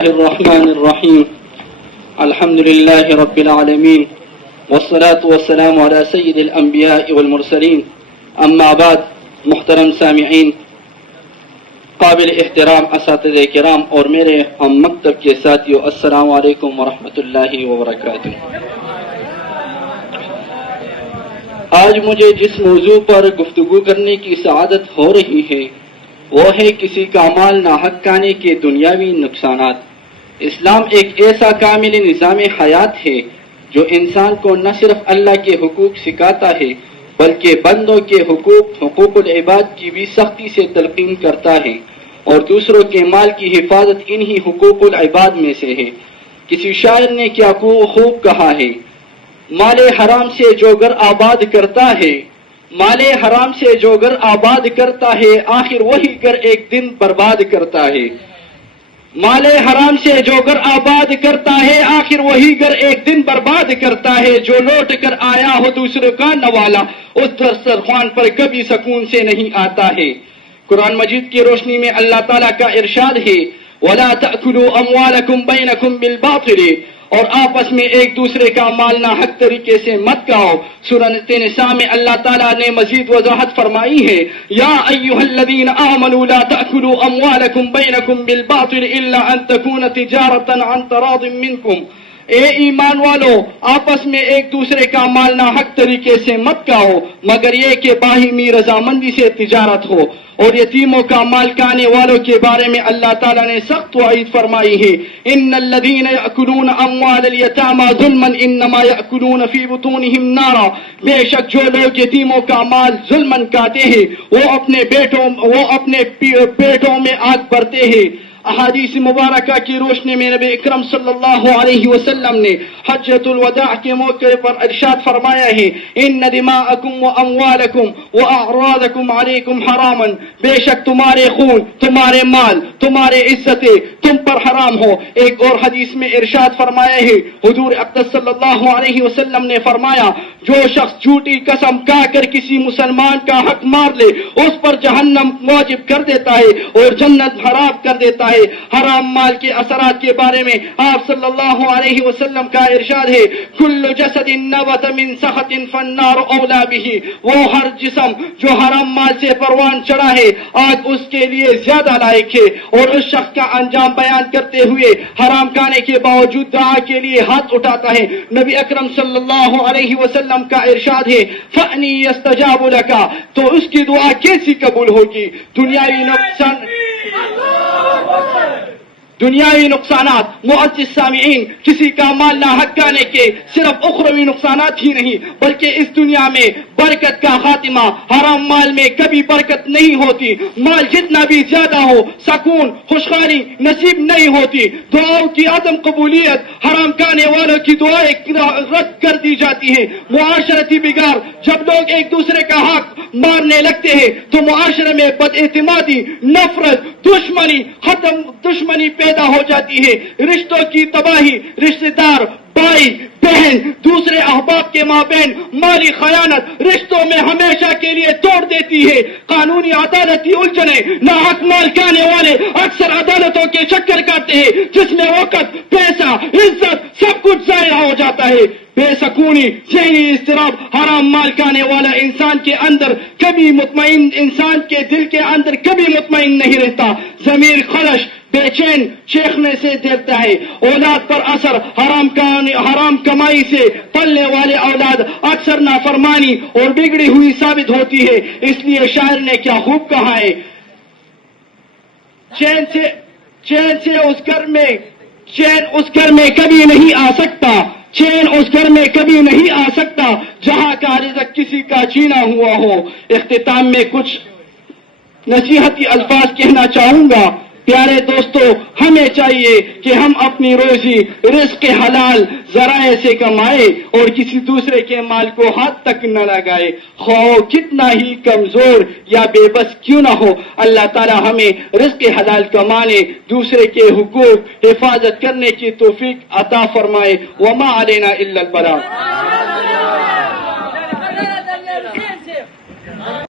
الرحمن الرحیم الحمد للہ رب العالمین والصلاة والسلام علی سید الانبیاء والمرسلین اما بعد. محترم سامعین، قابل احترام اساتذہ کرام اور میرے ہم مکتب کے ساتھیوں، السلام علیکم ورحمۃ اللہ وبرکاتہ. آج مجھے جس موضوع پر گفتگو کرنے کی سعادت ہو رہی ہے وہ ہے کسی کا مال ناحق کھانے کے دنیاوی نقصانات. اسلام ایک ایسا کامل نظام حیات ہے جو انسان کو نہ صرف اللہ کے حقوق سکھاتا ہے بلکہ بندوں کے حقوق العباد کی بھی سختی سے تلقین کرتا ہے، اور دوسروں کے مال کی حفاظت انہی حقوق العباد میں سے ہے. کسی شاعر نے کیا خوب کہا ہے، مال حرام سے جو گھر آباد کرتا ہے، مال حرام سے جو گھر آباد کرتا ہے آخر وہی گھر ایک دن برباد کرتا ہے. مال حرام سے جو گھر آباد کرتا ہے آخر وہی گھر ایک دن برباد کرتا ہے. جو لوٹ کر آیا ہو دوسرے کا نوالا اس دسترخوان پر کبھی سکون سے نہیں آتا ہے. قرآن مجید کی روشنی میں اللہ تعالیٰ کا ارشاد ہے، وَلَا تَأْكُلُوا أَمْوَالَكُمْ بَيْنَكُمْ بِالْبَاطِلِ، اور آپس میں ایک دوسرے کا مال ناحق طریقے سے مت کھاؤ. سورہ نساء میں اللہ تعالیٰ نے مزید وضاحت فرمائی ہے، یا ایھا الذین آمنوا لا تأکلوا اموالکم بینکم بالباطل الا ان تکون تجارۃ عن تراض منکم. اے ایمان والو، آپس میں ایک دوسرے کا مال ناحق طریقے سے مت کھاؤ مگر یہ کہ باہمی رضامندی سے تجارت ہو. اور یتیموں کا مال کھانے والوں کے بارے میں اللہ تعالیٰ نے سخت وعید فرمائی ہے، ان الذین یأکلون اموال الیتامی ظلما انما یأکلون فی بطونہم نارا. بے شک جو لوگ یتیموں کا مال ظلماً کھاتے ہیں وہ اپنے پیٹوں میں آگ بھرتے ہیں. احادیث مبارکہ کی روشنی میں نبی اکرم صلی اللہ علیہ وسلم نے حجۃ الوداع کے موقع پر ارشاد فرمایا ہے، ان دماءکم واموالکم واعراضکم علیکم حراما، بے شک تمہارے خون، تمہارے مال، تمہارے عزتیں تم پر حرام ہو. ایک اور حدیث میں ارشاد فرمایا ہے، حضور اقدس صلی اللہ علیہ وسلم نے فرمایا، جو شخص جھوٹی قسم کھا کر کسی مسلمان کا حق مار لے اس پر جہنم واجب کر دیتا ہے اور جنت حرام کر دیتا ہے. حرام مال کے اثرات کے بارے میں آپ صلی اللہ علیہ وسلم کا ارشاد ہے، کل جسد نبت من سخط فالنار اولا به، وہ ہر جسم جو حرام مال سے پروان چڑھا ہے آگ اس کے لیے زیادہ لائق ہے. اور اس شخص کا انجام بیان کرتے ہوئے حرام کھانے کے باوجود دعا کے لیے ہاتھ اٹھاتا ہے. نبی اکرم صلی اللہ علیہ وسلم کا ارشاد ہے، فأنی یستجاب لک، تو اس کی دعا کیسی قبول ہوگی. دنیاوی نقصانات معزز سامعین، کسی کا مال ناحق کھانے کے صرف اخروی نقصانات ہی نہیں بلکہ اس دنیا میں برکت کا خاتمہ. حرام مال میں کبھی برکت نہیں ہوتی، مال جتنا بھی زیادہ ہو سکون خوشحالی نصیب نہیں ہوتی. دعاؤں کی عدم قبولیت، حرام کھانے والوں کی دعائیں رد کر دی جاتی ہیں. معاشرتی بگاڑ، جب لوگ ایک دوسرے کا حق مارنے لگتے ہیں تو معاشرے میں بد اعتمادی، نفرت، دشمنی پیدا ہو جاتی ہے. رشتوں کی تباہی، رشتہ دار، بھائی بہن، دوسرے احباب کے مابین مالی خیانت رشتوں میں ہمیشہ کے لیے توڑ دیتی ہے. قانونی عدالتی الجھنیں، ناحق مال کھانے والے اکثر عدالتوں کے چکر کاٹتے ہیں جس میں وقت، پیسہ، عزت سب کچھ ضائع ہو جاتا ہے. بے سکونی، ذہنی اضطراب، حرام مال کھانے والا انسان کے دل کے اندر کبھی مطمئن نہیں رہتا. ضمیر خلش، بے چین، چیخنے سے ڈرتا ہے. اولاد پر اثر، حرام کمائی سے پلنے والے اولاد اکثر نافرمانی اور بگڑی ہوئی ثابت ہوتی ہے. اس لیے شاعر نے کیا خوب کہا ہے، چین اس گھر میں کبھی نہیں آ سکتا، چین اس گھر میں کبھی نہیں آ سکتا جہاں کا رزق کسی کا چھینا ہوا ہو. اختتام میں کچھ نصیحتی الفاظ کہنا چاہوں گا. پیارے دوستو، ہمیں چاہیے کہ ہم اپنی روزی رزق حلال ذرائع سے کمائے اور کسی دوسرے کے مال کو ہاتھ تک نہ لگائے، خواہ کتنا ہی کمزور یا بے بس کیوں نہ ہو. اللہ تعالی ہمیں رزق حلال کمانے، دوسرے کے حقوق حفاظت کرنے کی توفیق عطا فرمائے. وما علینا الا البلاغ.